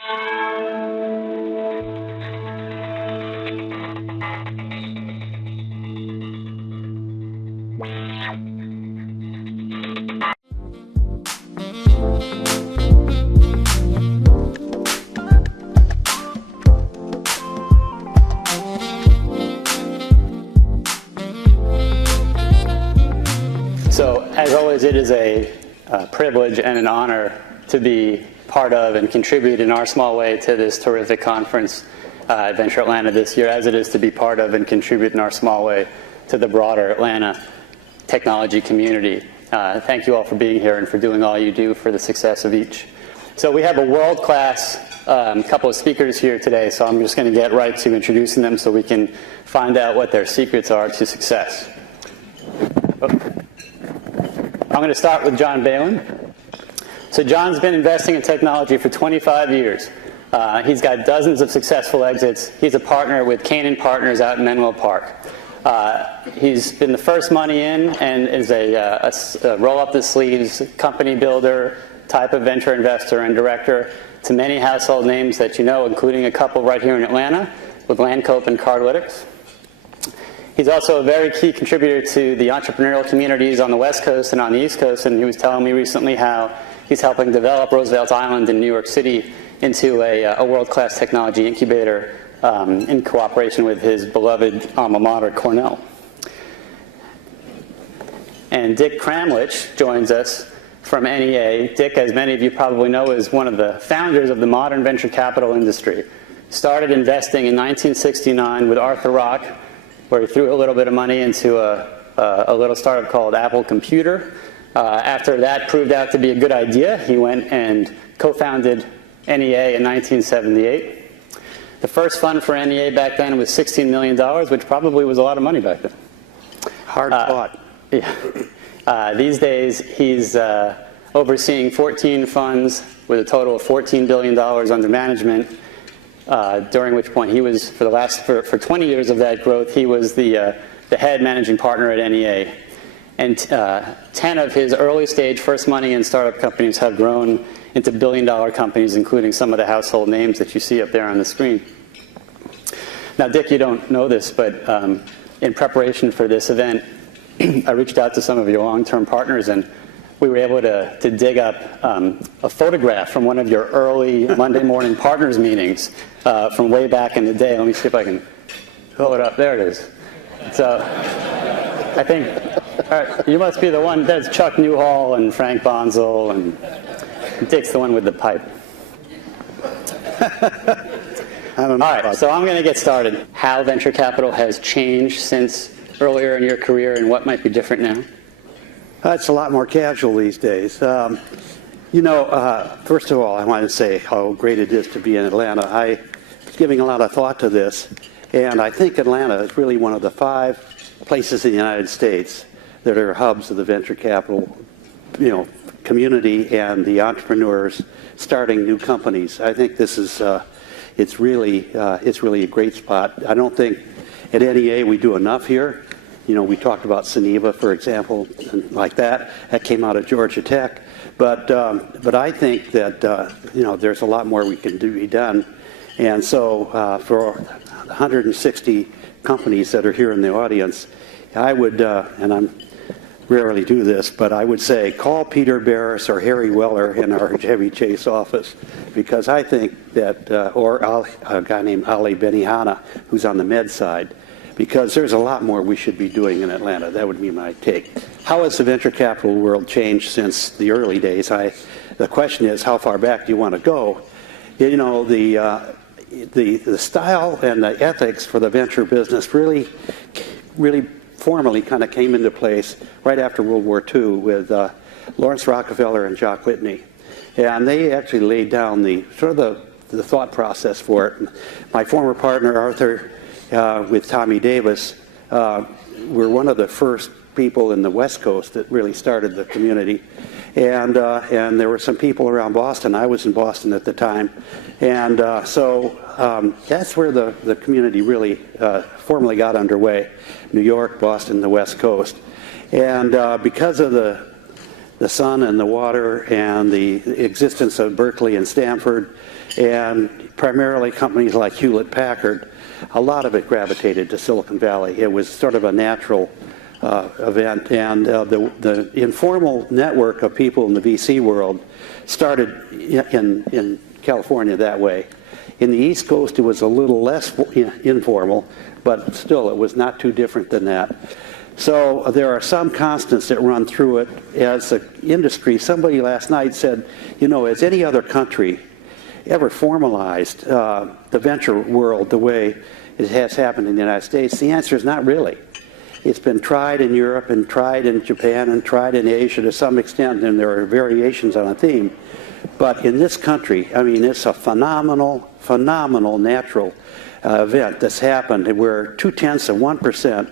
So, as always, it is a privilege and an honor to be part of and contribute in our small way to this terrific conference at Venture Atlanta this year, as it is to be part of and contribute in our small way to the broader Atlanta technology community. Thank you all for being here and for doing all you do for the success of each. So we have a world-class couple of speakers here today, so I'm just going to get right to introducing them so we can find out what their secrets are to success. I'm going to start with John Balen. So John's been investing in technology for 25 years. He's got dozens of successful exits. He's a partner with Canaan Partners out in Menlo Park. He's been the first money in and is a roll-up-the-sleeves company builder type of venture investor and director to many household names that you know, including a couple right here in Atlanta with Landcope and Cardlytics. He's also a very key contributor to the entrepreneurial communities on the West Coast and on the East Coast, and he was telling me recently how he's helping develop Roosevelt Island in New York City into a world-class technology incubator in cooperation with his beloved alma mater, Cornell. And Dick Kramlich joins us from NEA. Dick, as many of you probably know, is one of the founders of the modern venture capital industry. Started investing in 1969 with Arthur Rock, where he threw a little bit of money into a little startup called Apple Computer. After that proved out to be a good idea, he went and co-founded NEA in 1978. The first fund for NEA back then was $16 million, which probably was a lot of money back then. Hard fought. Yeah. These days, he's overseeing 14 funds with a total of $14 billion under management, during which point he was, for 20 years of that growth, he was the head managing partner at NEA. And 10 of his early stage first money and startup companies have grown into billion-dollar companies, including some of the household names that you see up there on the screen. Now, Dick, you don't know this, but in preparation for this event, I reached out to some of your long-term partners, and we were able to dig up a photograph from one of your early Monday morning partners meetings from way back in the day. Let me see if I can pull it up. There it is. So I think you must be the one. That's Chuck Newhall and Frank Bonzel, and Dick's the one with the pipe. I don't know. All right, so I'm going to get started. How venture capital has changed since earlier in your career and what might be different now? It's a lot more casual these days. You know, first of all, I want to say how great it is to be in Atlanta. I was giving a lot of thought to this, and I think Atlanta is really one of the 5 places in the United States that are hubs of the venture capital, community and the entrepreneurs starting new companies. I think this is it's really a great spot. I don't think at NEA we do enough here. You know, we talked about Geneva, for example, and like that. That came out of Georgia Tech. But I think that there's a lot more we can be done. And so for 160 companies that are here in the audience, I would, and I'm rarely do this, but I would say call Peter Barris or Harry Weller in our Chevy Chase office, because I think that, or a guy named Ali Benihana, who's on the med side, because there's a lot more we should be doing in Atlanta. That would be my take. How has the venture capital world changed since the early days? The question is, how far back do you want to go? You know, the style and the ethics for the venture business really formally kind of came into place right after World War II with Lawrence Rockefeller and Jock Whitney. And they actually laid down the thought process for it. My former partner, Arthur, with Tommy Davis, were one of the first people in the West Coast that really started the community. And there were some people around Boston. I was in Boston at the time. And so that's where the community really formally got underway. New York, Boston, the West Coast. And because of the sun and the water and the existence of Berkeley and Stanford, and primarily companies like Hewlett-Packard, a lot of it gravitated to Silicon Valley. It was sort of a natural event, and the informal network of people in the VC world started in California that way. In the East Coast, it was a little less informal, but still, it was not too different than that. So there are some constants that run through it as an industry. Somebody last night said, you know, has any other country ever formalized the venture world the way it has happened in the United States? The answer is not really. It's been tried in Europe and tried in Japan and tried in Asia to some extent, and there are variations on a theme. But in this country, I mean, it's a phenomenal natural event that's happened where 0.2%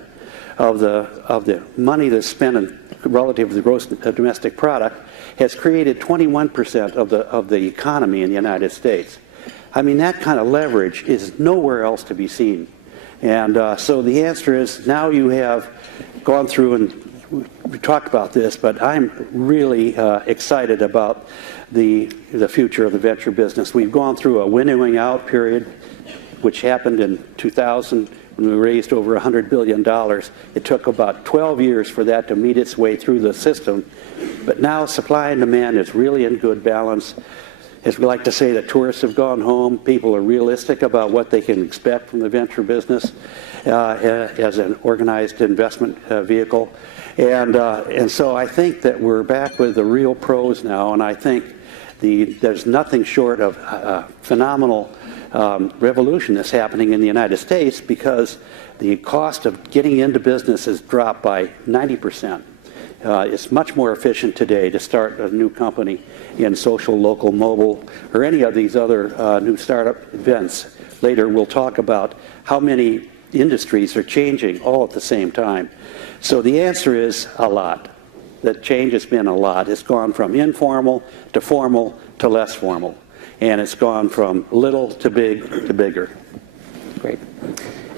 of the money that's spent relative to the gross domestic product has created 21% of the economy in the United States. I mean, that kind of leverage is nowhere else to be seen. And so the answer is, now you have gone through, and we talked about this, but I'm really excited about the future of the venture business. We've gone through a winnowing out period, which happened in 2000 when we raised over $100 billion. It took about 12 years for that to meet its way through the system. But now supply and demand is really in good balance. As we like to say, the tourists have gone home. People are realistic about what they can expect from the venture business as an organized investment vehicle. And so I think that we're back with the real pros now, and I think there's nothing short of phenomenal revolution that's happening in the United States, because the cost of getting into business has dropped by 90%. It's much more efficient today to start a new company in social, local, mobile, or any of these other new startup events. Later we'll talk about how many industries are changing all at the same time. So the answer is a lot. The change has been a lot. It's gone from informal to formal to less formal. And it's gone from little to big to bigger. Great.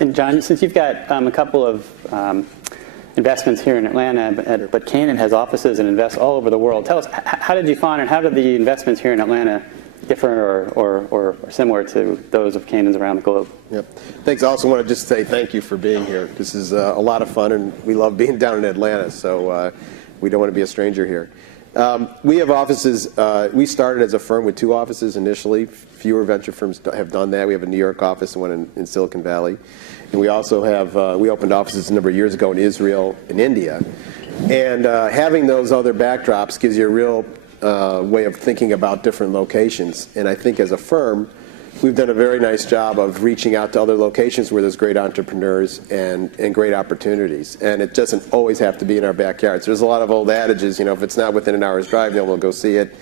And John, since you've got a couple of investments here in Atlanta, but Canaan has offices and invests all over the world, tell us, how did you find, and how did the investments here in Atlanta differ or similar to those of Canaan's around the globe? Yep. Thanks. I also want to just say thank you for being here. This is a lot of fun, and we love being down in Atlanta, so we don't want to be a stranger here. We have offices. We started as a firm with 2 offices initially. Fewer venture firms have done that. We have a New York office and one in Silicon Valley. And we also have, we opened offices a number of years ago in Israel and India. And having those other backdrops gives you a real way of thinking about different locations. And I think as a firm, we've done a very nice job of reaching out to other locations where there's great entrepreneurs and great opportunities. And it doesn't always have to be in our backyards. There's a lot of old adages, you know, if it's not within an hour's drive, then we'll go see it.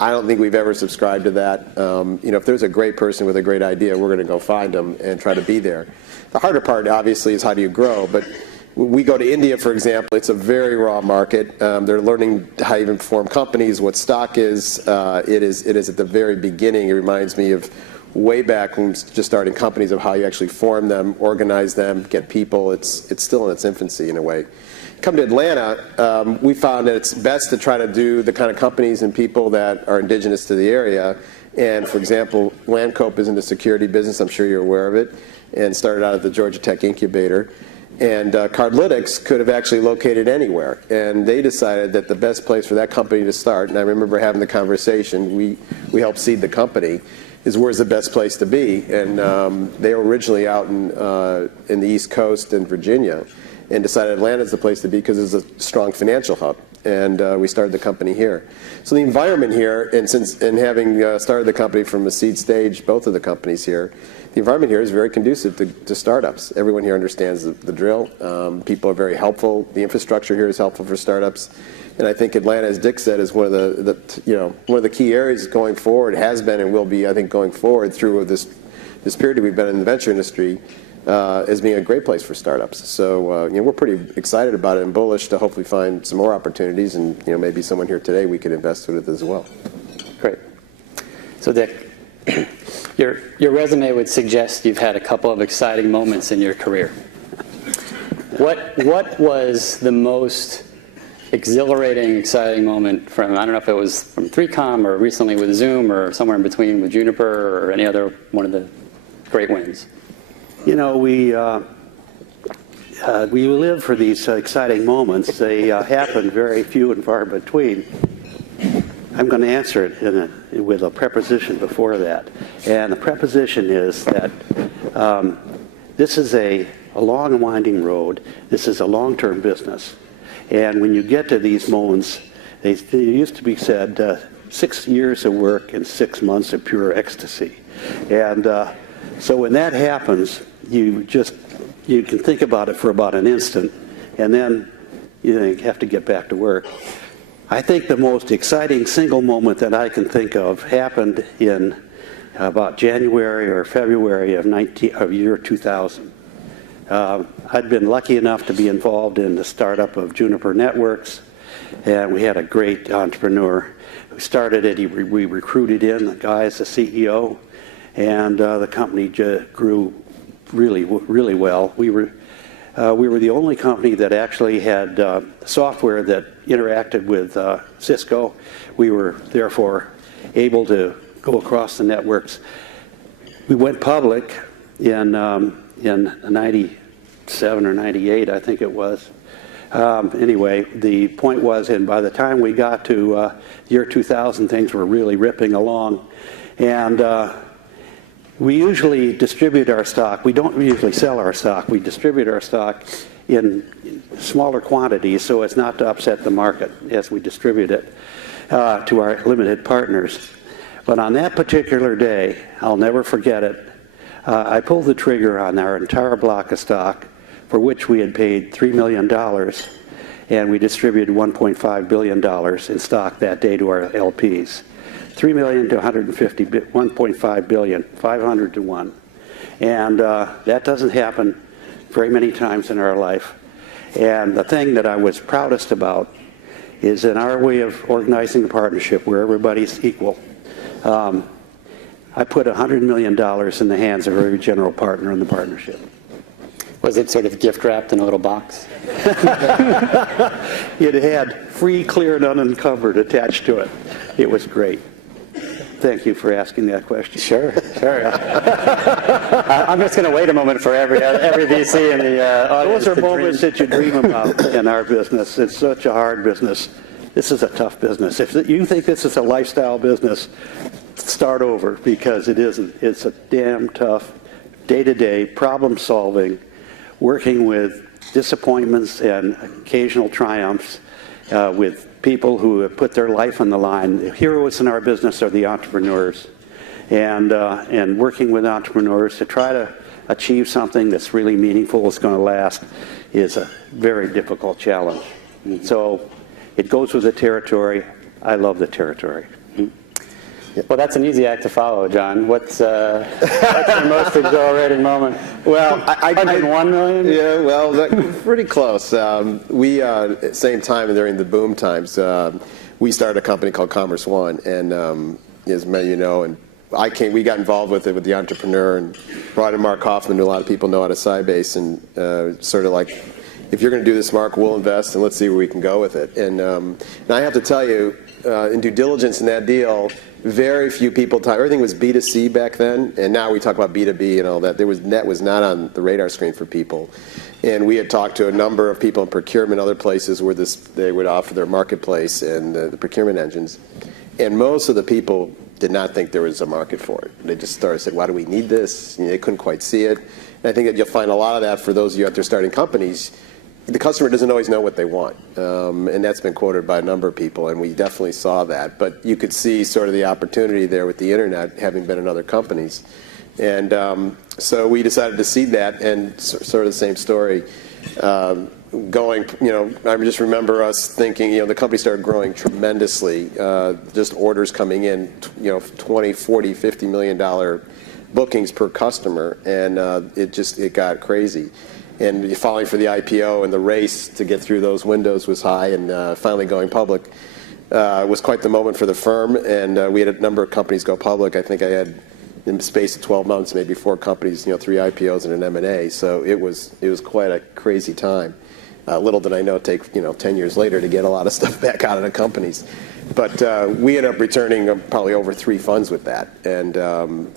I don't think we've ever subscribed to that. You know, if there's a great person with a great idea, we're going to go find them and try to be there. The harder part, obviously, is how do you grow. But when we go to India, for example, it's a very raw market. They're learning how to even form companies, what stock is. It is at the very beginning. It reminds me of way back when just starting companies, of how you actually form them, organize them, get people. It's still in its infancy in a way. Come to Atlanta, we found that it's best to try to do the kind of companies and people that are indigenous to the area. And for example, Landcope is in the security business. I'm sure you're aware of it, and started out at the Georgia Tech Incubator. And Cardlytics could have actually located anywhere. And they decided that the best place for that company to start, and I remember having the conversation, we helped seed the company, is where's the best place to be. And they were originally out in the East Coast in Virginia, and decided Atlanta's the place to be because it's a strong financial hub. And we started the company here. So the environment here, and having started the company from a seed stage, both of the companies here, the environment here is very conducive to startups. Everyone here understands the drill. People are very helpful. The infrastructure here is helpful for startups. And I think Atlanta, as Dick said, is one of the key areas going forward, has been and will be, I think, going forward through this period we've been in the venture industry, as being a great place for startups. So we're pretty excited about it and bullish to hopefully find some more opportunities, and maybe someone here today we could invest with as well. Great. So Dick, your resume would suggest you've had a couple of exciting moments in your career. What was the most exhilarating, exciting moment from, I don't know if it was from 3Com or recently with Zoom or somewhere in between with Juniper or any other one of the great wins? You know, we live for these exciting moments. They happen very few and far between. I'm going to answer it with a preposition before that. And the preposition is that this is a long and winding road. This is a long-term business. And when you get to these moments, they used to be said, 6 years of work and 6 months of pure ecstasy. And so when that happens, you can think about it for about an instant, and then you have to get back to work. I think the most exciting single moment that I can think of happened in about January or February of year 2000. I'd been lucky enough to be involved in the startup of Juniper Networks, and we had a great entrepreneur who started it. We recruited in the guy as the CEO, and the company grew really, really well. We were the only company that actually had software that interacted with Cisco. We were therefore able to go across the networks. We went public in 97 or 98, I think it was. Anyway, the point was, and by the time we got to year 2000, things were really ripping along. And we usually distribute our stock. We don't usually sell our stock. We distribute our stock in smaller quantities so as not to upset the market as we distribute it to our limited partners. But on that particular day, I'll never forget it, I pulled the trigger on our entire block of stock, for which we had paid $3 million, and we distributed $1.5 billion in stock that day to our LPs. 3 million to 150, 1.5 billion, 500 to 1. And that doesn't happen very many times in our life. And the thing that I was proudest about is in our way of organizing the partnership where everybody's equal. I put $100 million in the hands of every general partner in the partnership. Was it sort of gift wrapped in a little box? It had free, clear, and unencumbered attached to it. It was great. Thank you for asking that question. Sure. I'm just going to wait a moment for every VC in the audience. Those are moments that you dream about in our business. It's such a hard business. This is a tough business. If you think this is a lifestyle business, start over, because it isn't. It's a damn tough day-to-day problem solving, working with disappointments and occasional triumphs with people who have put their life on the line. The heroes in our business are the entrepreneurs, and working with entrepreneurs to try to achieve something that's really meaningful, is going to last, is a very difficult challenge. Mm-hmm. So it goes with the territory. I love the territory. Well, that's an easy act to follow, John. What's your most exhilarating moment? Well, 101 million? Yeah, well, pretty close. We, at the same time, during the boom times, we started a company called Commerce One, and as many of you know, and we got involved with it with the entrepreneur and brought in Mark Hoffman, who a lot of people know out of Sybase, and sort of like, if you're going to do this, Mark, we'll invest, and let's see where we can go with it. And I have to tell you, in due diligence in that deal, very few people everything was B2C back then, and now we talk about B2B and all that. Net was not on the radar screen for people. And we had talked to a number of people in procurement, other places where they would offer their marketplace and the procurement engines. And most of the people did not think there was a market for it. They just said, why do we need this? They couldn't quite see it. And I think that you'll find a lot of that for those of you out there starting companies. The customer doesn't always know what they want, and that's been quoted by a number of people, and we definitely saw that. But you could see sort of the opportunity there with the internet, having been in other companies. And so we decided to seed that, and sort of the same story. I just remember us thinking, the company started growing tremendously, just orders coming in, $20, $40, $50 million bookings per customer, and it got crazy. And filing for the IPO and the race to get through those windows was high, and finally going public was quite the moment for the firm. And we had a number of companies go public. I think I had, in the space of 12 months, maybe 4 companies, 3 IPOs and an M&A. So it was quite a crazy time. Little did I know it take 10 years later to get a lot of stuff back out of the companies. But we ended up returning probably over 3 funds with that, and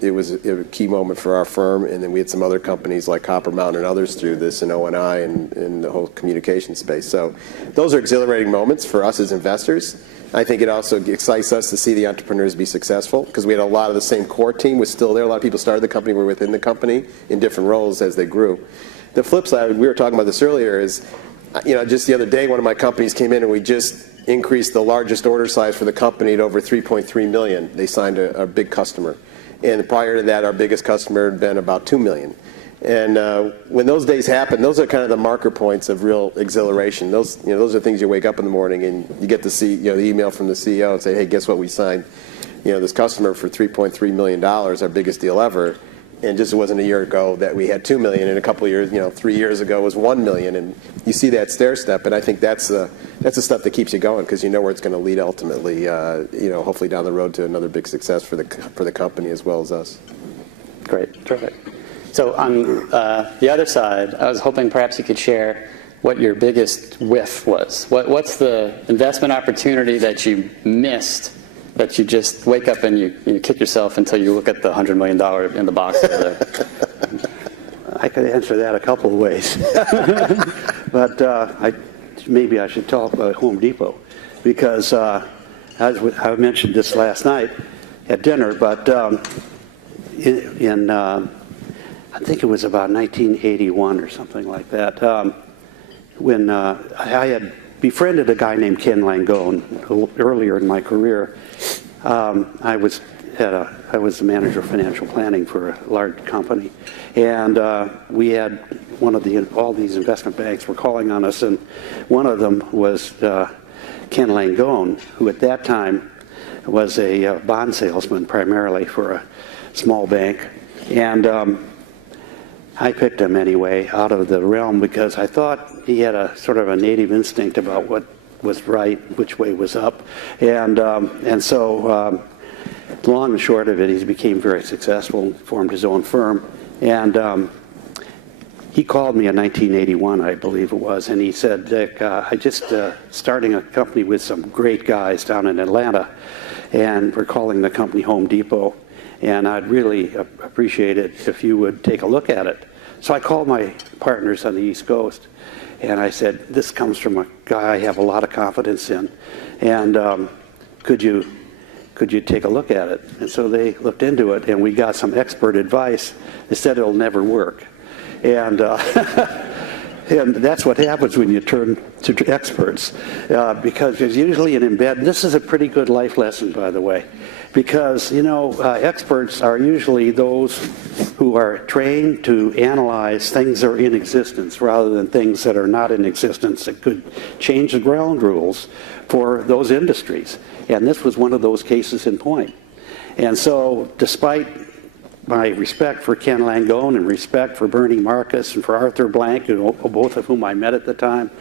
it was a key moment for our firm. And then we had some other companies like Copper Mountain and others through this, and O&I, and the whole communication space. So those are exhilarating moments for us as investors. I think it also excites us to see the entrepreneurs be successful, because we had a lot of the same core team was still there. A lot of people started the company, were within the company in different roles as they grew. The flip side, we were talking about this earlier, is just the other day, one of my companies came in and we just increased the largest order size for the company to over 3.3 million. They signed a big customer. And prior to that, our biggest customer had been about 2 million. And when those days happen, those are kind of the marker points of real exhilaration. Those are things you wake up in the morning and you get to see the email from the CEO and say, hey, guess what, we signed this customer for $3.3 million, our biggest deal ever. And just it wasn't a year ago that we had 2 million, and a couple of years, 3 years ago was 1 million, and you see that stair step, and I think that's the stuff that keeps you going, because you know where it's going to lead ultimately, hopefully down the road to another big success for the company as well as us. Great, terrific. So on the other side, I was hoping perhaps you could share what your biggest whiff was. What's the investment opportunity that you missed, that you just wake up and you kick yourself until you look at the $100 million in the box over there? I could answer that a couple of ways. But maybe I should talk about Home Depot, because I mentioned this last night at dinner, but I think it was about 1981 or something like that, when I had befriended a guy named Ken Langone earlier in my career. I was the manager of financial planning for a large company, and we had all these investment banks were calling on us, and one of them was Ken Langone, who at that time was a bond salesman primarily for a small bank, and I picked him anyway out of the realm because I thought he had a sort of a native instinct about what was right, which way was up, and so long and short of it, he became very successful, formed his own firm, and he called me in 1981, I believe it was, and he said, Dick, I just starting a company with some great guys down in Atlanta, and we're calling the company Home Depot, and I'd really appreciate it if you would take a look at it. So I called my partners on the East Coast, and I said, this comes from a guy I have a lot of confidence in, and could you take a look at it? And so they looked into it, and we got some expert advice. They said it'll never work. And and that's what happens when you turn to experts, because there's usually an embed. This is a pretty good life lesson, by the way, because experts are usually those who are trained to analyze things that are in existence rather than things that are not in existence that could change the ground rules for those industries. And this was one of those cases in point. And so, despite my respect for Ken Langone and respect for Bernie Marcus and for Arthur Blank, both of whom I met at the time,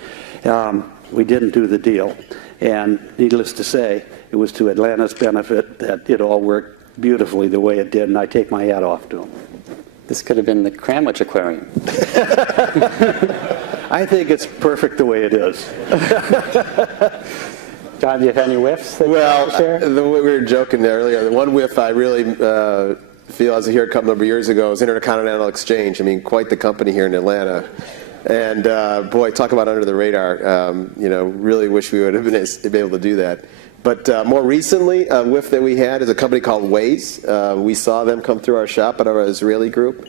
we didn't do the deal. And needless to say, it was to Atlanta's benefit that it all worked beautifully the way it did, and I take my hat off to him. This could have been the Kramlich Aquarium. I think it's perfect the way it is. John, do you have any whiffs that you want to share? We were joking there earlier. The one whiff I really feel, as I heard a couple of years ago, was Intercontinental Exchange. I mean, quite the company here in Atlanta. And boy, talk about under the radar. Really wish we would have been able to do that. But more recently, a whiff that we had is a company called Waze. We saw them come through our shop at our Israeli group.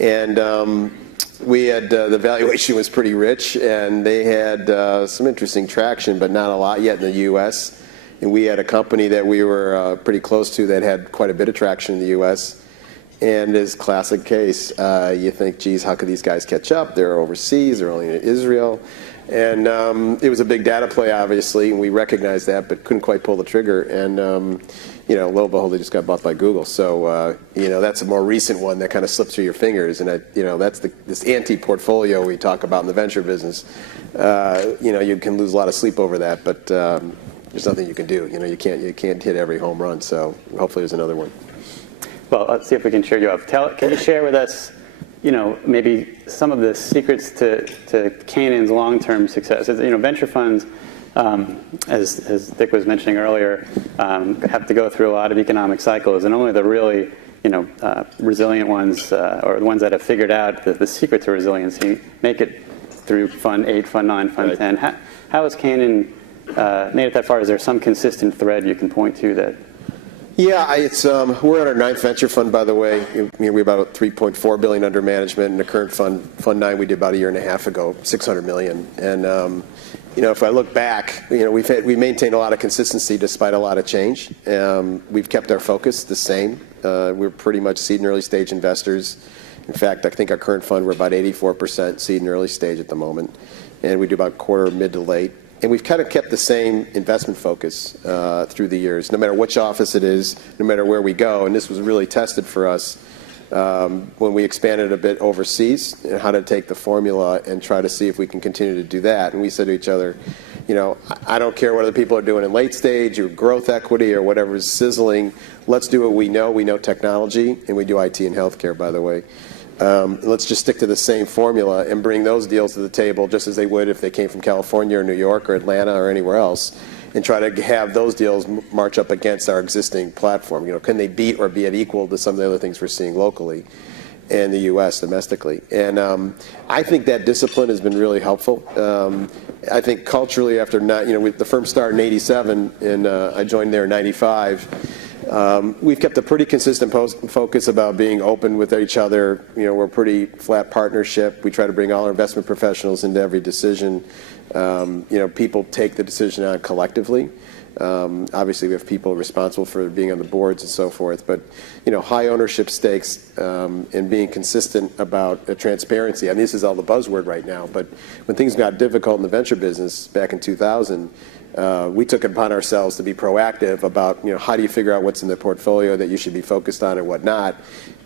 And we had, the valuation was pretty rich, and they had some interesting traction, but not a lot yet in the U.S. And we had a company that we were pretty close to that had quite a bit of traction in the U.S. And this classic case, you think, geez, how could these guys catch up? They're overseas, they're only in Israel. And it was a big data play, obviously, and we recognized that, but couldn't quite pull the trigger. And, lo and behold, they just got bought by Google. So, that's a more recent one that kind of slips through your fingers. And, that's this anti-portfolio we talk about in the venture business. You can lose a lot of sleep over that, but there's nothing you can do. You can't hit every home run. So hopefully there's another one. Well, let's see if we can cheer you up. Can you share with us maybe some of the secrets to Canaan's long-term success. Venture funds, as Dick was mentioning earlier, have to go through a lot of economic cycles, and only the really resilient ones, or the ones that have figured out the secret to resiliency, make it through Fund 8, Fund 9, Fund 10. How has Canaan made it that far? Is there some consistent thread you can point to that? Yeah, we're on our 9th venture fund, by the way. We're about $3.4 billion under management, and the current fund 9, we did about a year and a half ago, $600 million. And if I look back, we maintained a lot of consistency despite a lot of change. We've kept our focus the same. We're pretty much seed and early stage investors. In fact, I think our current fund, we're about 84% seed and early stage at the moment, and we do about quarter mid to late. And we've kind of kept the same investment focus through the years, no matter which office it is, no matter where we go. And this was really tested for us when we expanded a bit overseas, and how to take the formula and try to see if we can continue to do that. And we said to each other, I don't care what other people are doing in late stage or growth equity or whatever is sizzling. Let's do what we know. We know technology, and we do IT and healthcare, by the way. Let's just stick to the same formula and bring those deals to the table just as they would if they came from California or New York or Atlanta or anywhere else, and try to have those deals march up against our existing platform. Can they beat or be at equal to some of the other things we're seeing locally in the U.S. domestically? And I think that discipline has been really helpful. I think culturally, after the firm started in '87 and I joined there in '95. We've kept a pretty consistent focus about being open with each other. We're a pretty flat partnership. We try to bring all our investment professionals into every decision. People take the decision on collectively. Obviously, we have people responsible for being on the boards and so forth. But high ownership stakes and being consistent about transparency. I mean, this is all the buzzword right now. But when things got difficult in the venture business back in 2000. We took it upon ourselves to be proactive about, how do you figure out what's in the portfolio that you should be focused on and what not.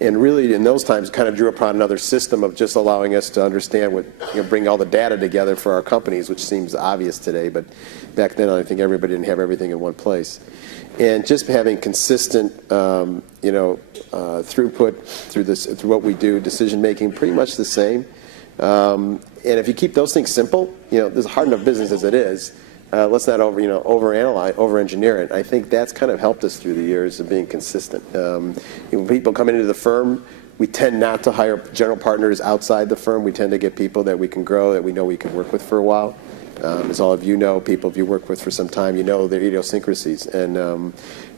And really, in those times, kind of drew upon another system of just allowing us to understand bring all the data together for our companies, which seems obvious today. But back then, I think everybody didn't have everything in one place. And just having consistent, throughput through what we do, decision making, pretty much the same. And if you keep those things simple, there's a hard enough business as it is. Let's not overanalyze, over-engineer it. I think that's kind of helped us through the years of being consistent. When people come into the firm, we tend not to hire general partners outside the firm. We tend to get people that we can grow, that we know we can work with for a while. As all of you know, people you work with for some time, their idiosyncrasies. And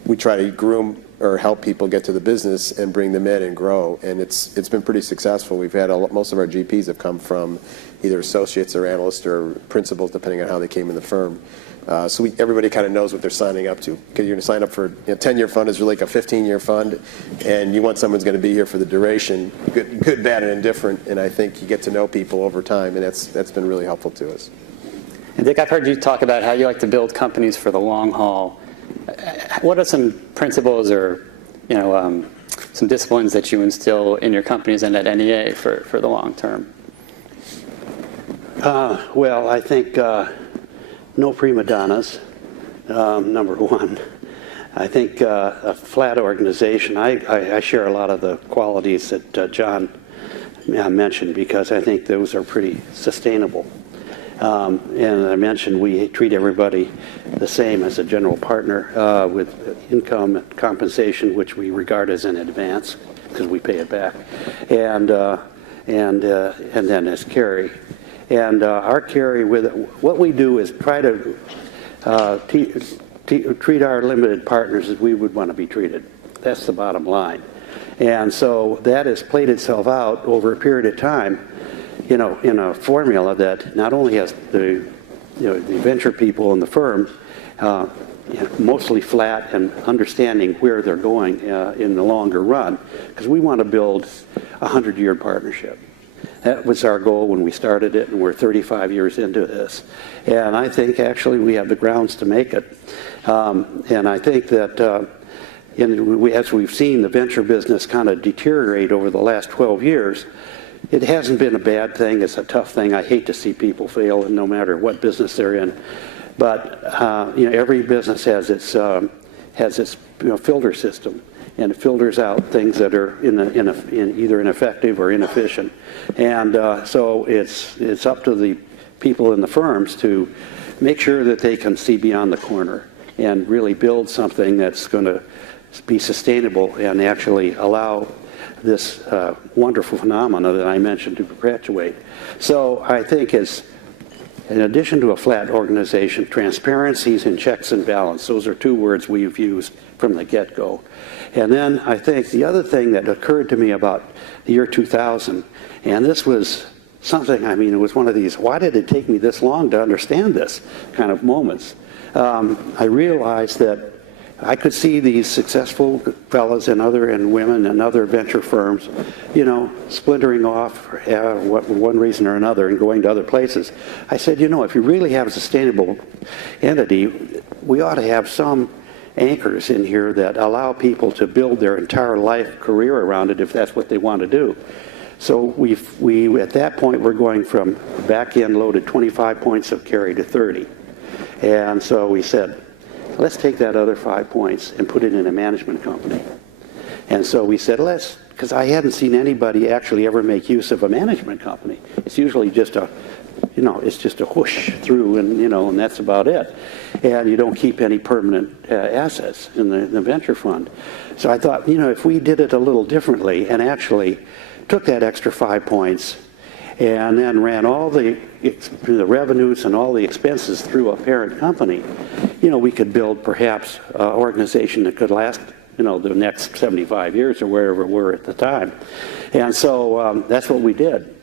we try to groom or help people get to the business and bring them in and grow. And it's been pretty successful. We've had most of our GPs have come from either associates or analysts or principals, depending on how they came in the firm. So everybody kind of knows what they're signing up to. Because you're going to sign up for a 10-year fund is really like a 15-year fund, and you want someone who's going to be here for the duration, good, bad, and indifferent. And I think you get to know people over time, and that's been really helpful to us. And Dick, I've heard you talk about how you like to build companies for the long haul. What are some principles or some disciplines that you instill in your companies and at NEA for the long term? Well, I think no prima donnas, number one. I think a flat organization. I share a lot of the qualities that John mentioned, because I think those are pretty sustainable. And I mentioned we treat everybody the same as a general partner with income and compensation, which we regard as an advance because we pay it back, and then as carry. And our carry with what we do is try to treat our limited partners as we would want to be treated. That's the bottom line. And so that has played itself out over a period of time, in a formula that not only has the venture people in the firm mostly flat and understanding where they're going in the longer run, because we want to build a 100-year partnership. That was our goal when we started it, and we're 35 years into this. And I think actually we have the grounds to make it. And I think that as we've seen the venture business kind of deteriorate over the last 12 years, it hasn't been a bad thing. It's a tough thing. I hate to see people fail, and no matter what business they're in. But every business has its filter system, and it filters out things that are either ineffective or inefficient. And so it's up to the people in the firms to make sure that they can see beyond the corner and really build something that's going to be sustainable and actually allow this wonderful phenomena that I mentioned to perpetuate. So I think in addition to a flat organization, transparencies and checks and balance, those are two words we've used from the get-go. And then I think the other thing that occurred to me about the year 2000, and this was something, I mean, it was one of these, why did it take me this long to understand this kind of moments? I realized that I could see these successful fellas and women and other venture firms, you know, splintering off for one reason or another and going to other places. I said, you know, if you really have a sustainable entity, we ought to have some anchors in here that allow people to build their entire life career around it if that's what they want to do. So we at that point, we're going from back-end loaded 25 points of carry to 30. And so we said, let's take that other 5 points and put it in a management company. And so we said, because I hadn't seen anybody actually ever make use of a management company. It's usually just it's just a whoosh through and that's about it. And you don't keep any permanent assets in the venture fund. So I thought, if we did it a little differently and actually took that extra 5 points and then ran all the revenues and all the expenses through a parent company, we could build perhaps an organization that could last, the next 75 years or wherever we're at the time. And so that's what we did.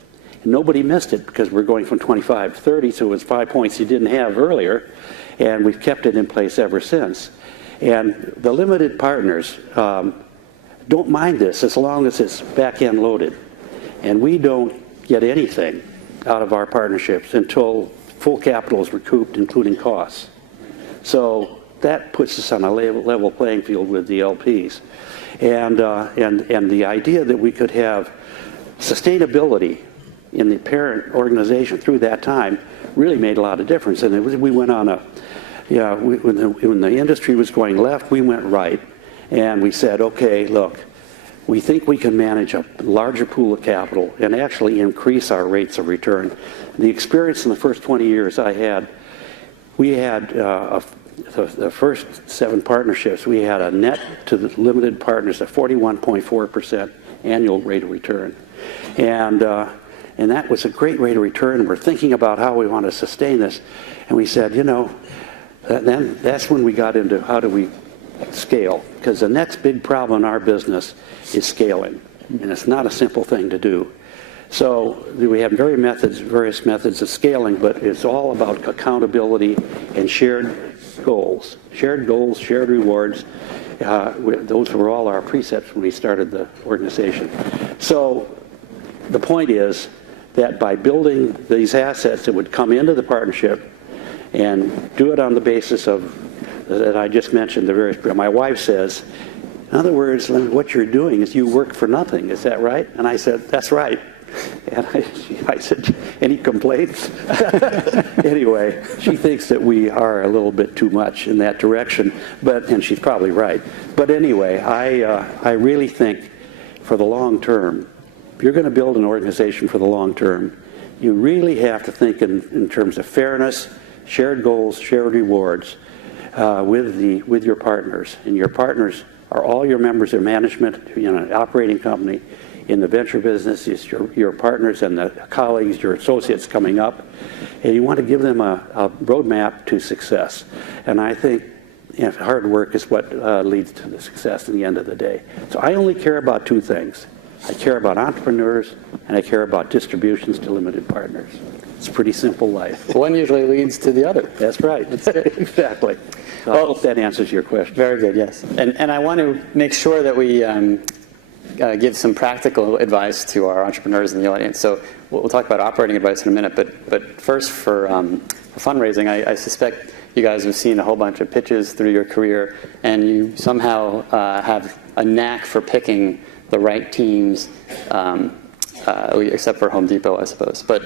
And nobody missed it because we're going from 25 to 30, so it was 5 points you didn't have earlier, and we've kept it in place ever since. And the limited partners don't mind this as long as it's back-end loaded. And we don't get anything out of our partnerships until full capital is recouped, including costs. So that puts us on a level playing field with the LPs. And the idea that we could have sustainability in the parent organization through that time really made a lot of difference. And we went on when the industry was going left, we went right. And we said, okay, look, we think we can manage a larger pool of capital and actually increase our rates of return. The experience in the first 20 years we had the first 7 partnerships, we had a net to the limited partners of 41.4% annual rate of return. And that was a great rate of return. We're thinking about how we want to sustain this. And we said, then that's when we got into how do we scale. Because the next big problem in our business is scaling. And it's not a simple thing to do. So we have various methods of scaling, but it's all about accountability and shared goals. Shared goals, shared rewards. Those were all our precepts when we started the organization. So the point is that by building these assets that would come into the partnership and do it on the basis of that I just mentioned, my wife says, in other words, what you're doing is you work for nothing. Is that right? And I said, that's right. And I said, any complaints? Anyway, she thinks that we are a little bit too much in that direction, and she's probably right. But anyway, I really think for the long term, if you're going to build an organization for the long term, you really have to think in terms of fairness, shared goals, shared rewards with your partners. And your partners are all your members of management, an operating company. In the venture business, it's your partners and the colleagues, your associates coming up. And you want to give them a roadmap to success. And I think hard work is what leads to the success in the end of the day. So I only care about 2 things. I care about entrepreneurs, and I care about distributions to limited partners. It's a pretty simple life. One usually leads to the other. That's right. Exactly. So I hope that answers your question. Very good, yes. And I want to make sure that we give some practical advice to our entrepreneurs in the audience. So we'll talk about operating advice in a minute, but first for fundraising, I suspect you guys have seen a whole bunch of pitches through your career, and you somehow have a knack for picking the right teams except for Home Depot, I suppose. But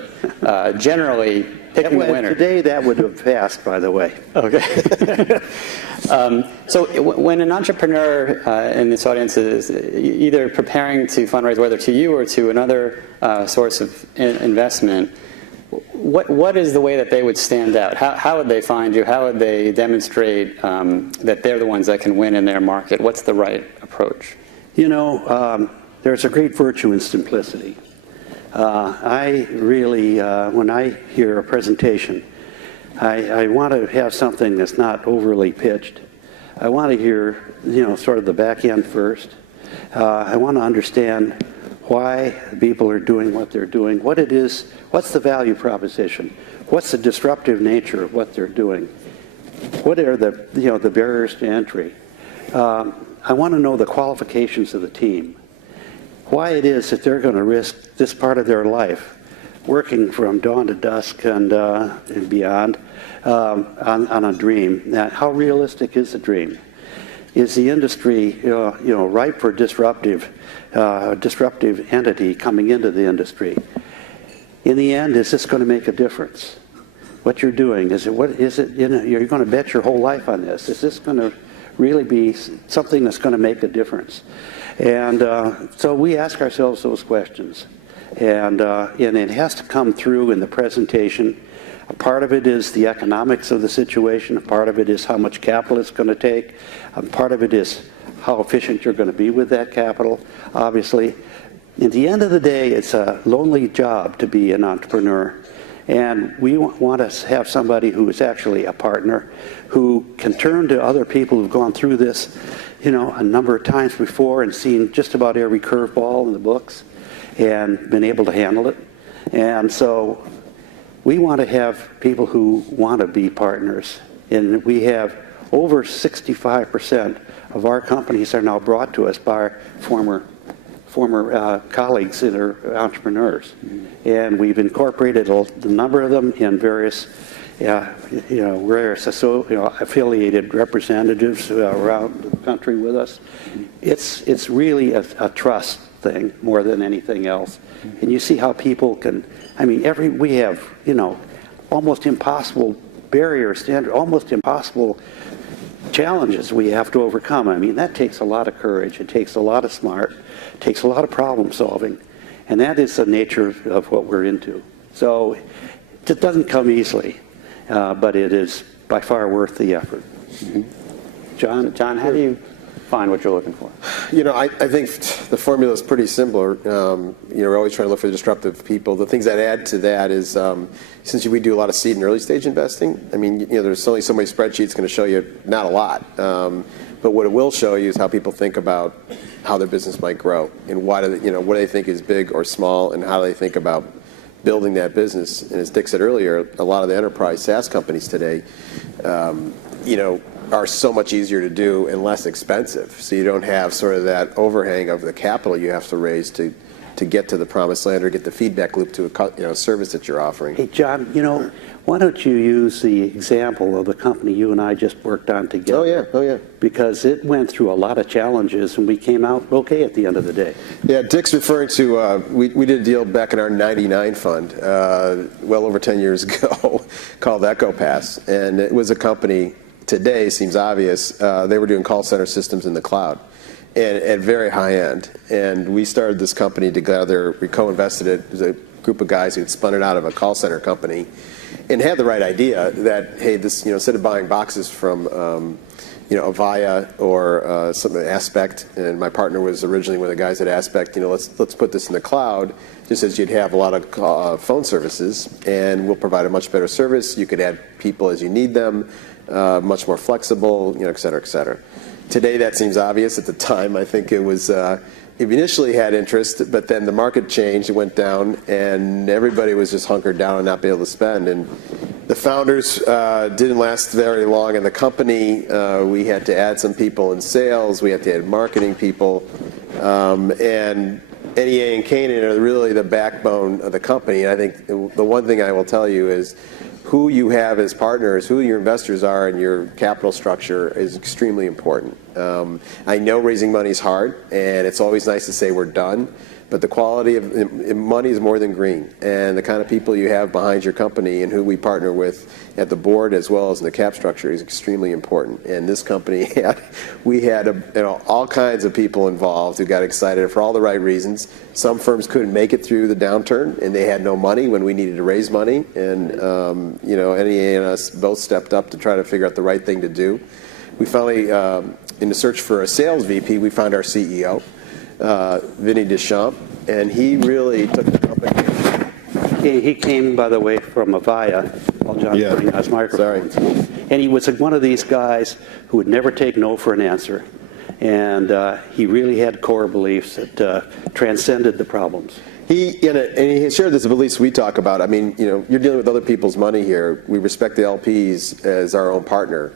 generally, picking the winner. Today, that would have passed, by the way. Okay. So when an entrepreneur in this audience is either preparing to fundraise, whether to you or to another source of investment, what is the way that they would stand out? How would they find you? How would they demonstrate that they're the ones that can win in their market? What's the right approach? You know, there's a great virtue in simplicity. I really, when I hear a presentation, I want to have something that's not overly pitched. I want to hear, sort of the back end first. I want to understand why people are doing what they're doing, what it is, what's the value proposition, what's the disruptive nature of what they're doing, what are the barriers to entry. I want to know the qualifications of the team, why it is that they're going to risk this part of their life, working from dawn to dusk and beyond on a dream. Now, how realistic is the dream? Is the industry ripe for disruptive entity coming into the industry? In the end, is this going to make a difference? What you're doing, you're going to bet your whole life on this. Is this going to really be something that's going to make a difference? And so we ask ourselves those questions. And it has to come through in the presentation. A part of it is the economics of the situation. A part of it is how much capital it's going to take. A part of it is how efficient you're going to be with that capital, obviously. At the end of the day, it's a lonely job to be an entrepreneur. And we want to have somebody who is actually a partner, who can turn to other people who've gone through this, a number of times before and seen just about every curveball in the books and been able to handle it. And so we want to have people who want to be partners. And we have over 65% of our companies are now brought to us by our former colleagues that are entrepreneurs. Mm-hmm. And we've incorporated a number of them in various affiliated representatives around the country with us. Mm-hmm. It's really a trust thing more than anything else. Mm-hmm. And you see how people can, we have, almost impossible barriers, almost impossible challenges we have to overcome. That takes a lot of courage. It takes a lot of smart. It takes a lot of problem solving. And that is the nature of what we're into. So it doesn't come easily, but it is by far worth the effort. Mm-hmm. John, how do you find what you're looking for? I think the formula is pretty similar. We're always trying to look for disruptive people. The things I'd add to that is, since we do a lot of seed and early stage investing, there's only so many spreadsheets going to show you not a lot. But what it will show you is how people think about how their business might grow and what do they think is big or small, and how do they think about building that business. And as Dick said earlier, a lot of the enterprise SaaS companies today, are so much easier to do and less expensive. So you don't have sort of that overhang of the capital you have to raise to get to the promised land or get the feedback loop to a service that you're offering. Hey, John, why don't you use the example of the company you and I just worked on together? Oh, yeah. Because it went through a lot of challenges, and we came out okay at the end of the day. Yeah, Dick's referring to, we did a deal back in our 99 fund, well over 10 years ago, called EchoPass. And it was a company, today seems obvious, they were doing call center systems in the cloud. And at very high end. And we started this company together. We co-invested it. It was a group of guys who had spun it out of a call center company and had the right idea that, hey, this, instead of buying boxes from, Avaya or something, Aspect, and my partner was originally one of the guys at Aspect, let's put this in the cloud, just as you'd have a lot of phone services, and we'll provide a much better service. You could add people as you need them, much more flexible, et cetera, et cetera. Today, that seems obvious. At the time, I think it was, it initially had interest, but then the market changed, it went down, and everybody was just hunkered down and not be able to spend. And the founders didn't last very long in the company. We had to add some people in sales. We had to add marketing people. And NEA and Canaan are really the backbone of the company. And I think the one thing I will tell you is who you have as partners, who your investors are, and your capital structure is extremely important. I know raising money is hard, and it's always nice to say we're done, but the quality of money is more than green, and the kind of people you have behind your company and who we partner with at the board as well as in the cap structure is extremely important. And this company we had all kinds of people involved who got excited for all the right reasons. Some firms couldn't make it through the downturn, and they had no money when we needed to raise money, and NEA and us both stepped up to try to figure out the right thing to do. We finally, in the search for a sales VP, we found our CEO. Vinny Deschamps, and he really took the company. He came, by the way, from Avaya, while John was putting on his microphone. Sorry. And he was one of these guys who would never take no for an answer. And he really had core beliefs that transcended the problems. And he shared this beliefs we talk about. I mean, you're dealing with other people's money here. We respect the LPs as our own partner,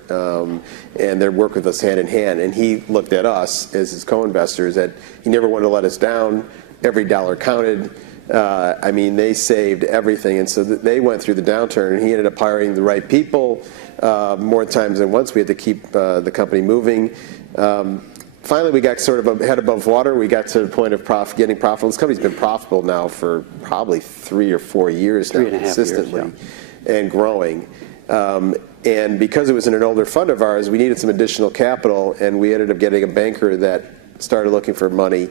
and they work with us hand in hand. And he looked at us as his co-investors that he never wanted to let us down. Every dollar counted. I mean, they saved everything, and so they went through the downturn. And he ended up hiring the right people more times than once. We had to keep the company moving. Finally, we got sort of head above water. We got to the point of getting profitable. This company's been profitable now for probably 3 or 4 years now, consistently, and growing. And because it was in an older fund of ours, we needed some additional capital, and we ended up getting a banker that started looking for money,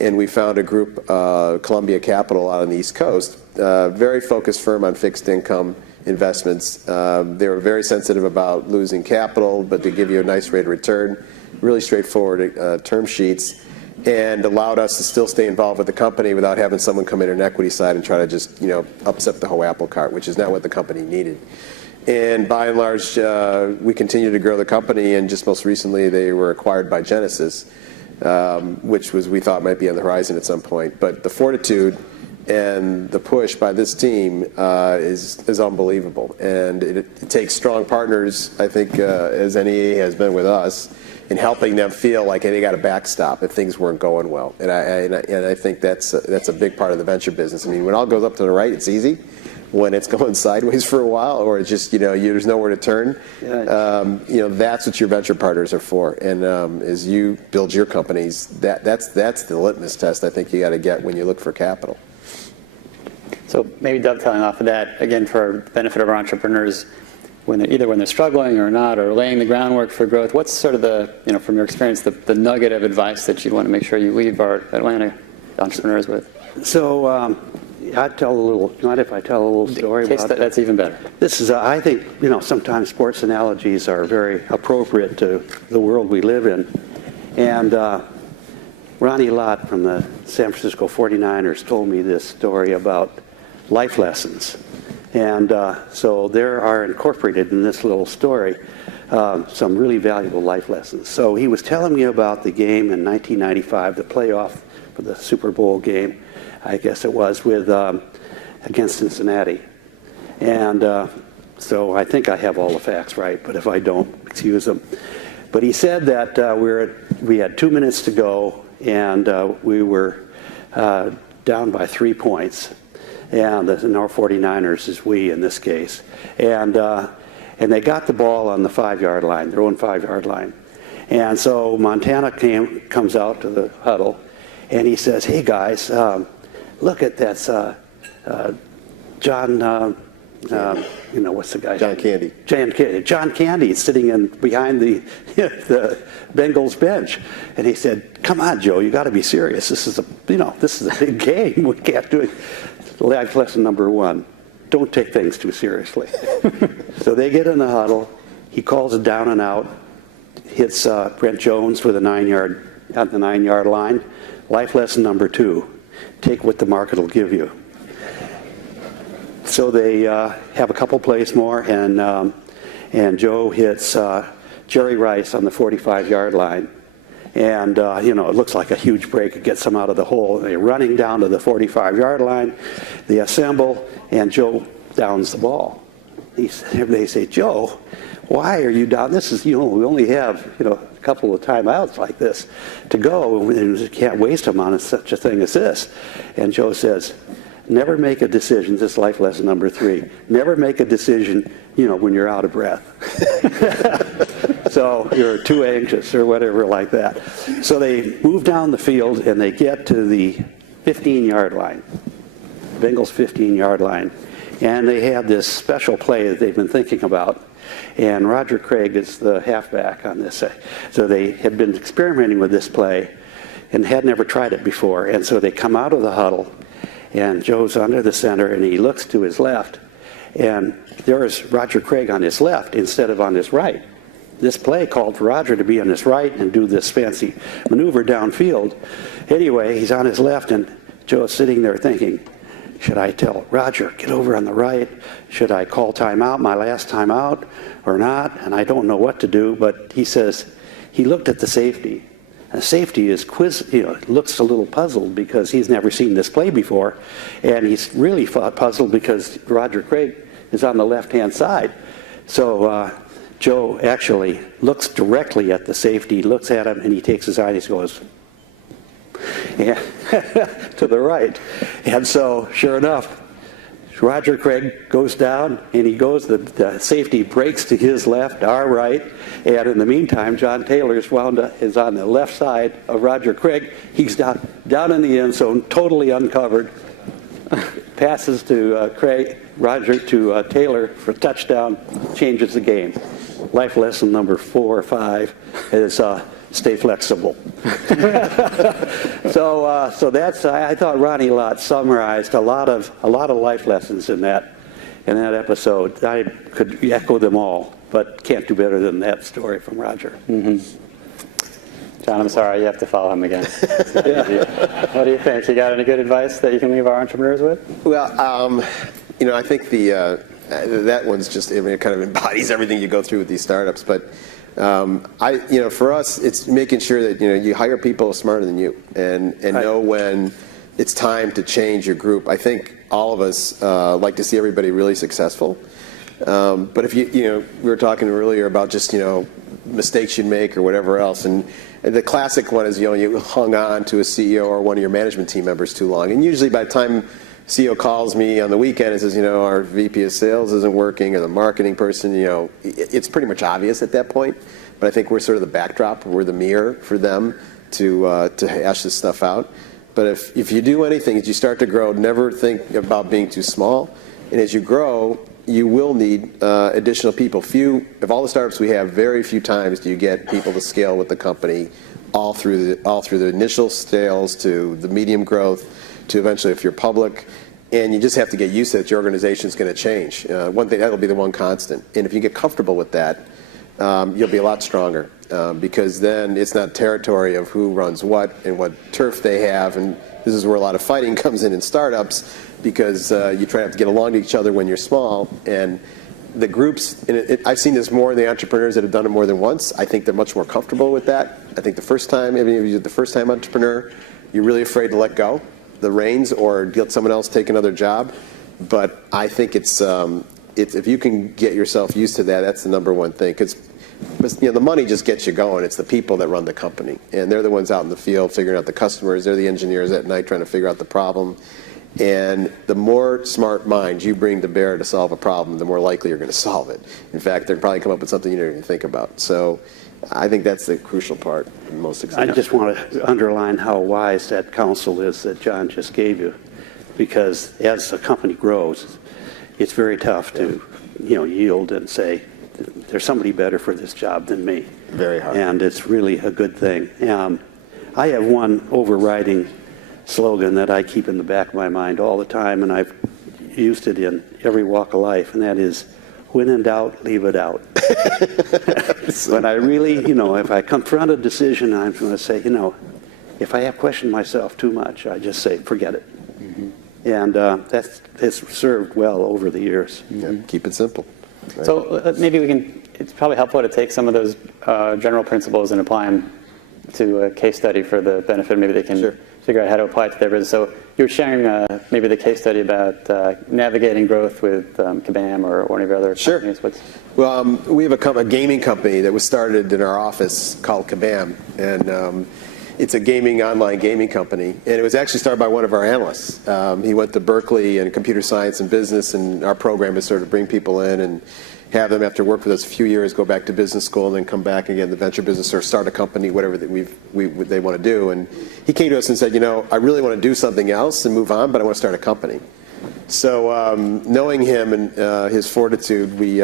and we found a group, Columbia Capital, out on the East Coast, very focused firm on fixed income investments. They were very sensitive about losing capital, but they give you a nice rate of return. Really straightforward term sheets, and allowed us to still stay involved with the company without having someone come in on an equity side and try to just upset the whole apple cart, which is not what the company needed. And by and large, we continue to grow the company, and just most recently they were acquired by Genesis, which we thought might be on the horizon at some point. But the fortitude and the push by this team is unbelievable, and it takes strong partners, I think, as NEA has been with us, in helping them feel like they got a backstop if things weren't going well. And I think that's a big part of the venture business. I mean, when all goes up to the right, it's easy. When it's going sideways for a while, or it's just there's nowhere to turn, that's what your venture partners are for. And as you build your companies, that's the litmus test I think you got to get when you look for capital. So maybe dovetailing off of that, again, for the benefit of our entrepreneurs, when they're struggling or not, or laying the groundwork for growth, what's sort of from your experience, the nugget of advice that you'd want to make sure you leave our Atlanta entrepreneurs with? So I'd tell a little. Mind if I tell a little story about it? That's even better. This is, I think, sometimes sports analogies are very appropriate to the world we live in. And Ronnie Lott from the San Francisco 49ers told me this story about life lessons. And so there are incorporated in this little story some really valuable life lessons. So he was telling me about the game in 1995, the playoff for the Super Bowl game, I guess it was, with against Cincinnati. And so I think I have all the facts right, but if I don't, excuse them. But he said that we had 2 minutes to go, and we were down by 3 points. And our 49ers is we in this case. And they got the ball on the 5-yard line, their own 5-yard line. And so Montana comes out to the huddle, and he says, "Hey guys, look at that John, what's the guy? John Candy. John Candy is sitting behind the Bengals bench." And he said, "Come on, Joe, you got to be serious. This is a big game. We can't do it." Life lesson number 1, don't take things too seriously. So they get in the huddle. He calls it down and out, hits Brent Jones with at the 9-yard line. Life lesson number 2, take what the market will give you. So they have a couple plays more, and Joe hits Jerry Rice on the 45-yard line. And, it looks like a huge break. It gets them out of the hole. They're running down to the 45-yard line. They assemble, and Joe downs the ball. They say, "Joe, why are you down? This is, we only have, a couple of timeouts like this to go, and we can't waste them on such a thing as this." And Joe says, "Never make a decision." This is life lesson number 3. Never make a decision, when you're out of breath. So you're too anxious or whatever like that. So they move down the field and they get to the 15-yard line, Bengals 15-yard line. And they have this special play that they've been thinking about. And Roger Craig is the halfback on this. So they had been experimenting with this play and had never tried it before. And so they come out of the huddle, and Joe's under the center, and he looks to his left. And there's Roger Craig on his left instead of on his right. This play called for Roger to be on his right and do this fancy maneuver downfield. Anyway, he's on his left, and Joe's sitting there thinking, should I tell Roger, get over on the right? Should I call timeout, my last timeout, or not? And I don't know what to do, but he says he looked at the safety. And the safety is looks a little puzzled because he's never seen this play before. And he's really puzzled because Roger Craig is on the left-hand side. So Joe actually looks directly at the safety, looks at him, and he takes his eye and he goes, yeah, to the right. And so, sure enough, Roger Craig goes down, and he goes, the safety breaks to his left, our right, and in the meantime, John Taylor is on the left side of Roger Craig. He's down in the end zone, totally uncovered, passes to Roger to Taylor for a touchdown, changes the game. Life lesson number 4 or 5 is stay flexible. So that's, I thought Ronnie Lott summarized a lot of life lessons in that episode. I could echo them all, but can't do better than that story from Roger. Mm-hmm. John, I'm sorry, you have to follow him again. What do you think? You got any good advice that you can leave our entrepreneurs with? Well, I think that one's just, it kind of embodies everything you go through with these startups. But for us, it's making sure that you hire people smarter than you and know when it's time to change your group. I think all of us like to see everybody really successful. But if we were talking earlier about just mistakes you make or whatever else, and the classic one is you hung on to a CEO or one of your management team members too long, and usually by the time CEO calls me on the weekend and says, our VP of sales isn't working, or the marketing person, it's pretty much obvious at that point. But I think we're sort of the backdrop, we're the mirror for them to hash this stuff out. But if you do anything, as you start to grow, never think about being too small. And as you grow, you will need additional people. Of all the startups we have, very few times do you get people to scale with the company, all through the initial sales to the medium growth, to eventually if you're public, and you just have to get used to that your organization is going to change. One thing, that'll be the one constant. And if you get comfortable with that, you'll be a lot stronger because then it's not territory of who runs what and what turf they have. And this is where a lot of fighting comes in startups because you try to get along to each other when you're small. And the groups, and I've seen this more in the entrepreneurs that have done it more than once. I think they're much more comfortable with that. I think the first time entrepreneur, you're really afraid to let go the reins or let someone else take another job. But I think it's if you can get yourself used to that, that's the number one thing. Because the money just gets you going. It's the people that run the company, and they're the ones out in the field figuring out the customers. They're the engineers at night trying to figure out the problem. And the more smart minds you bring to bear to solve a problem, the more likely you're going to solve it. In fact, they'll probably come up with something you don't even think about. So I think that's the crucial part, most exciting. I just want to underline how wise that counsel is that John just gave you, because as a company grows, it's very tough to yield and say, there's somebody better for this job than me. Very hard. And it's really a good thing. I have one overriding slogan that I keep in the back of my mind all the time, and I've used it in every walk of life, and that is, when in doubt, leave it out. When I really, if I confront a decision, I'm going to say, if I have questioned myself too much, I just say, forget it. Mm-hmm. And that's served well over the years. Yeah, keep it simple. Right. So maybe it's probably helpful to take some of those general principles and apply them to a case study for the benefit. Maybe they can figure out how to apply it to their business. So you were sharing maybe the case study about navigating growth with Kabam or one of your other companies. Well, we have a gaming company that was started in our office called Kabam, and it's a online gaming company, and it was actually started by one of our analysts. He went to Berkeley in computer science and business, and our program is sort of bring people in and have them after work with us a few years, go back to business school, and then come back and get in the venture business or start a company, whatever that they want to do. And he came to us and said, I really want to do something else and move on, but I want to start a company. So knowing him and his fortitude, we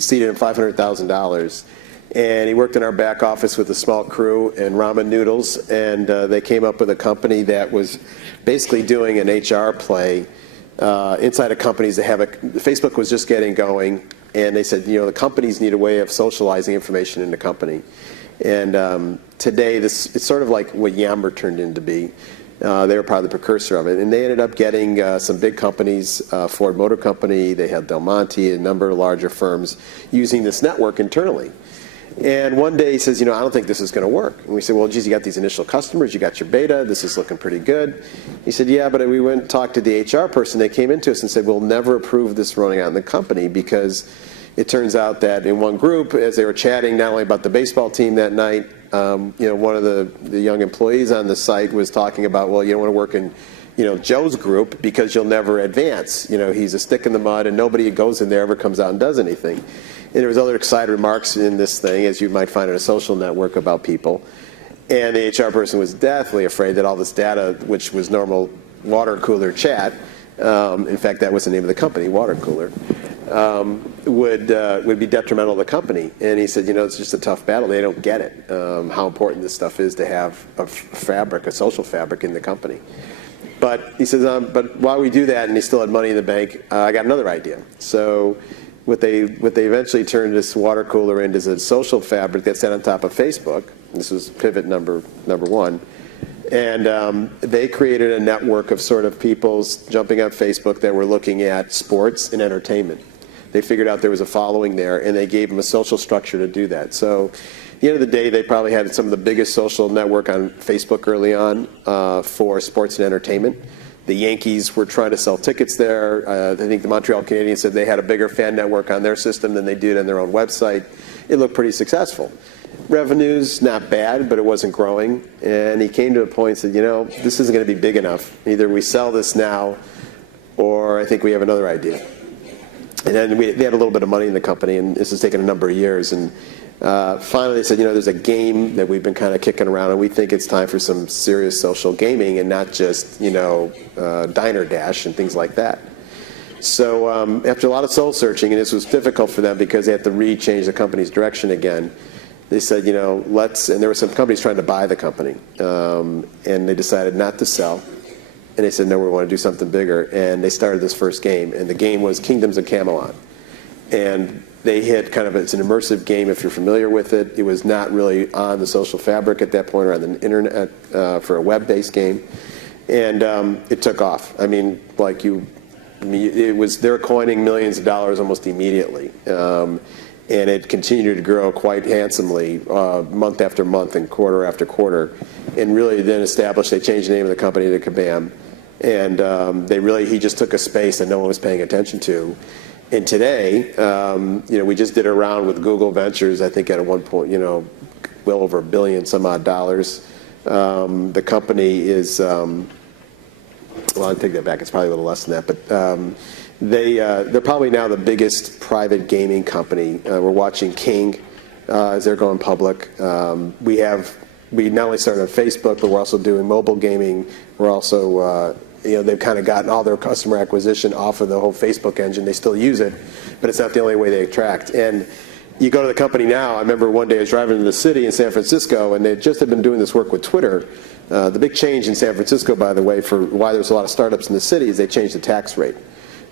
seeded him $500,000. And he worked in our back office with a small crew and ramen noodles, and they came up with a company that was basically doing an HR play inside of companies that have Facebook was just getting going, and they said, the companies need a way of socializing information in the company. And today, it's sort of like what Yammer turned into be. They were probably the precursor of it. And they ended up getting some big companies, Ford Motor Company, they had Del Monte, a number of larger firms using this network internally. And one day he says, I don't think this is going to work. And we said, well, geez, you got these initial customers, you got your beta, this is looking pretty good. He said, yeah, but we went and talked to the HR person. They came into us and said, we'll never approve this running out in the company, because it turns out that in one group, as they were chatting not only about the baseball team that night, one of the young employees on the site was talking about, well, you don't want to work in Joe's group because you'll never advance. He's a stick in the mud, and nobody who goes in there ever comes out and does anything. And there was other excited remarks in this thing, as you might find in a social network, about people. And the HR person was deathly afraid that all this data, which was normal water cooler chat, in fact, that was the name of the company, Water Cooler, would be detrimental to the company. And he said, it's just a tough battle. They don't get it, how important this stuff is to have a fabric, a social fabric in the company. But he says, but while we do that, and he still had money in the bank, I got another idea. So what they eventually turned this water cooler into is a social fabric that sat on top of Facebook. This was pivot number one. And they created a network of sort of people jumping on Facebook that were looking at sports and entertainment. They figured out there was a following there, and they gave them a social structure to do that. So at the end of the day, they probably had some of the biggest social network on Facebook early on for sports and entertainment. The Yankees were trying to sell tickets there. I think the Montreal Canadiens said they had a bigger fan network on their system than they did on their own website. It looked pretty successful. Revenues, not bad, but it wasn't growing. And he came to a point and said, this isn't going to be big enough. Either we sell this now, or I think we have another idea. And then they had a little bit of money in the company, and this has taken a number of years. And finally they said, there's a game that we've been kind of kicking around, and we think it's time for some serious social gaming and not just, Diner Dash and things like that. So after a lot of soul searching, and this was difficult for them because they had to change the company's direction again, they said, and there were some companies trying to buy the company, and they decided not to sell. And they said, no, we want to do something bigger. And they started this first game, and the game was Kingdoms of Camelot. And they hit it's an immersive game if you're familiar with it. It was not really on the social fabric at that point or on the internet for a web-based game. And it took off. I mean, they were coining millions of dollars almost immediately. And it continued to grow quite handsomely month after month and quarter after quarter. And really then they changed the name of the company to Kabam. And he just took a space that no one was paying attention to. And today, we just did a round with Google Ventures, I think at one point, well over $1 billion some odd dollars. The company is, well, I'll take that back, it's probably a little less than that, but they're probably now the biggest private gaming company. We're watching King as they're going public. We not only started on Facebook, but we're also doing mobile gaming. We're also, they've kind of gotten all their customer acquisition off of the whole Facebook engine. They still use it, but it's not the only way they attract. And you go to the company now. I remember one day I was driving to the city in San Francisco, and they just had been doing this work with Twitter. The big change in San Francisco, by the way, for why there's a lot of startups in the city is they changed the tax rate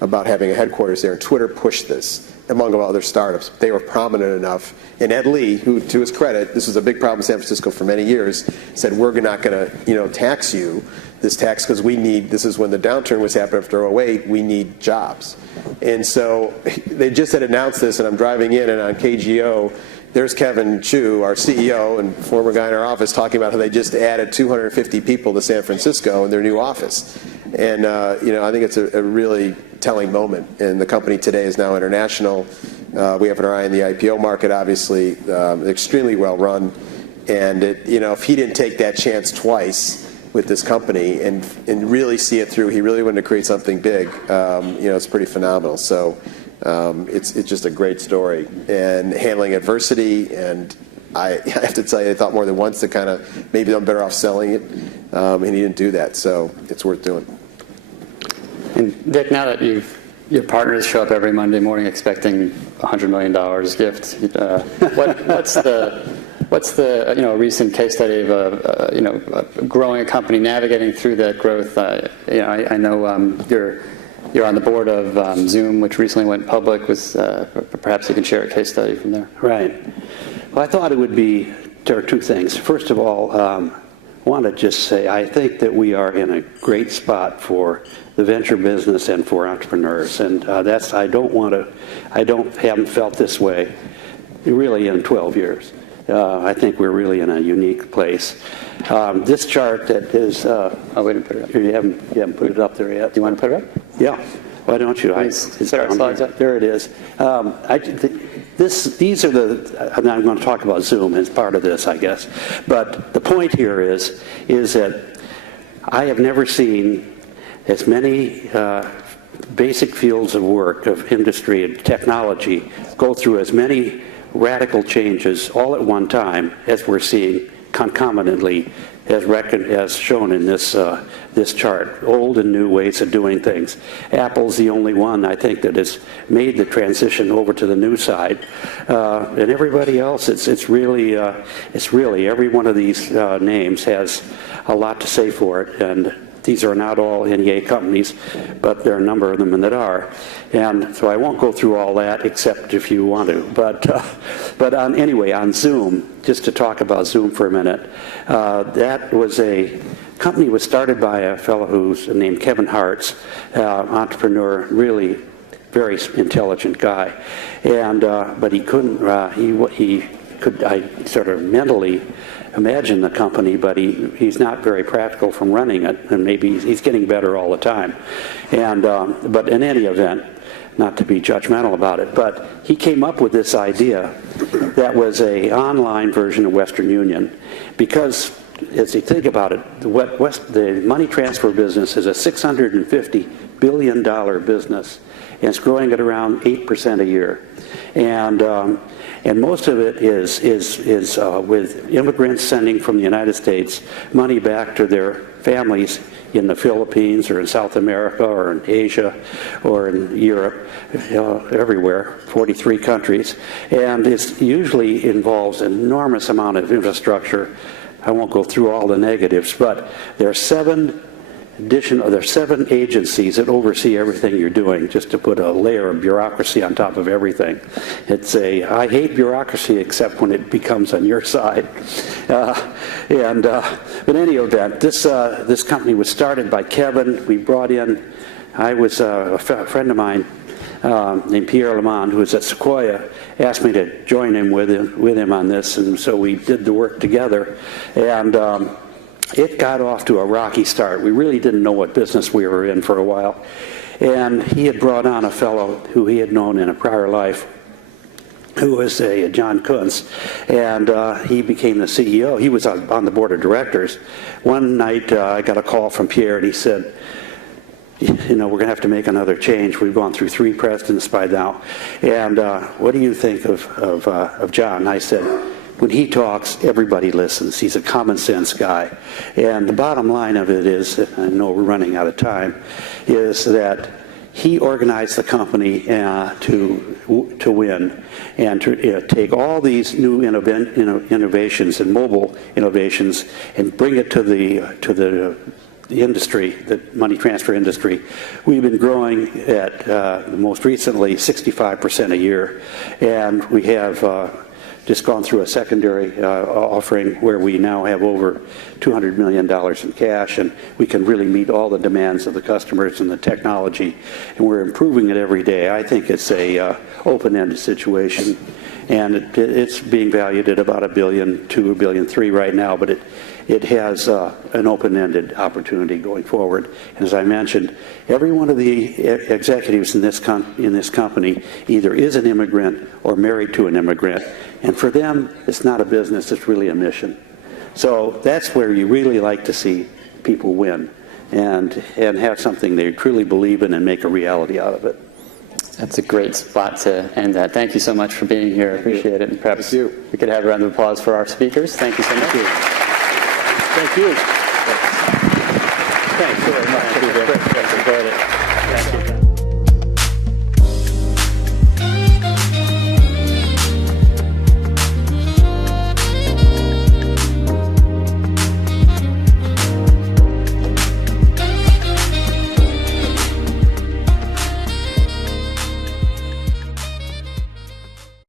about having a headquarters there. And Twitter pushed this among other startups. They were prominent enough. And Ed Lee, who, to his credit, this was a big problem in San Francisco for many years, said, we're not going to, tax you this tax because this is when the downturn was happening after 2008, we need jobs. And so they just had announced this, and I'm driving in, and on KGO, there's Kevin Chu, our CEO and former guy in our office, talking about how they just added 250 people to San Francisco in their new office. And, I think it's a really telling moment. And the company today is now international. We have our eye in the IPO market, obviously, extremely well run. And, if he didn't take that chance twice with this company and really see it through, he really wanted to create something big, it's pretty phenomenal. So It's just a great story, and handling adversity. And I have to tell you, I thought more than once that kind of maybe I'm better off selling it, and he didn't do that. So it's worth doing. And Dick, now that your partners show up every Monday morning expecting $100 million gift, what's the recent case study of growing a company, navigating through that growth? I know you're on the board of Zoom, which recently went public. Perhaps you can share a case study from there. Right. Well, I thought there are two things. First of all, I want to just say I think that we are in a great spot for the venture business and for entrepreneurs, and haven't felt this way really in 12 years. I think we're really in a unique place. This chart that is, we didn't put it up. You haven't put it up there yet. Do you want to put it up? Yeah. Why don't you? Is there our slides up? There it is. These are I'm not going to talk about Zoom as part of this, I guess. But the point here is that I have never seen as many basic fields of work, of industry and technology, go through as many radical changes all at one time as we're seeing concomitantly, as shown in this chart. Old and new ways of doing things. Apple's the only one, I think, that has made the transition over to the new side, and everybody else, it's really every one of these names has a lot to say for it. And these are not all NEA companies, but there are a number of them that are. And so I won't go through all that, except if you want to. But anyway, on Zoom, just to talk about Zoom for a minute, that was a company was started by a fellow who's named Kevin Hartz, entrepreneur, really very intelligent guy. And but he couldn't. I sort of mentally imagine the company, but he's not very practical from running it, and maybe he's getting better all the time. And but in any event, not to be judgmental about it, but he came up with this idea that was an online version of Western Union, because as you think about it, the money transfer business is a $650 billion business, and it's growing at around 8% a year. And most of it is with immigrants sending from the United States money back to their families in the Philippines or in South America or in Asia or in Europe, everywhere, 43 countries. And it usually involves an enormous amount of infrastructure. I won't go through all the negatives, but there are seven agencies that oversee everything you're doing, just to put a layer of bureaucracy on top of everything. I hate bureaucracy except when it becomes on your side. But in any event, this company was started by Kevin. We brought in, a friend of mine named Pierre Lemond, who was at Sequoia, asked me to join him with him on this, and so we did the work together. And it got off to a rocky start. We really didn't know what business we were in for a while. And he had brought on a fellow who he had known in a prior life, who was John Kuntz, and he became the CEO. He was on the board of directors. One night I got a call from Pierre, and he said, we're going to have to make another change. We've gone through 3 presidents by now. And what do you think of John? I said, when he talks, everybody listens. He's a common sense guy. And the bottom line of it is, I know we're running out of time, is that he organized the company to win and to take all these new innovations and mobile innovations and bring it to the industry, the money transfer industry. We've been growing at most recently 65% a year, and we have just gone through a secondary offering where we now have over $200 million in cash, and we can really meet all the demands of the customers and the technology, and we're improving it every day. I think it's a open-ended situation, and it's being valued at about $1.2 billion, $1.3 billion right now, but it has an open-ended opportunity going forward. And as I mentioned, every one of the executives in this company either is an immigrant or married to an immigrant, and for them, it's not a business, it's really a mission. So that's where you really like to see people win and have something they truly believe in and make a reality out of it. That's a great spot to end at. Thank you so much for being here. I appreciate it. And perhaps Thank you. we could have a round of applause for our speakers. Thank you so much. Thank you. Thanks very much. Enjoyed it. Thank you.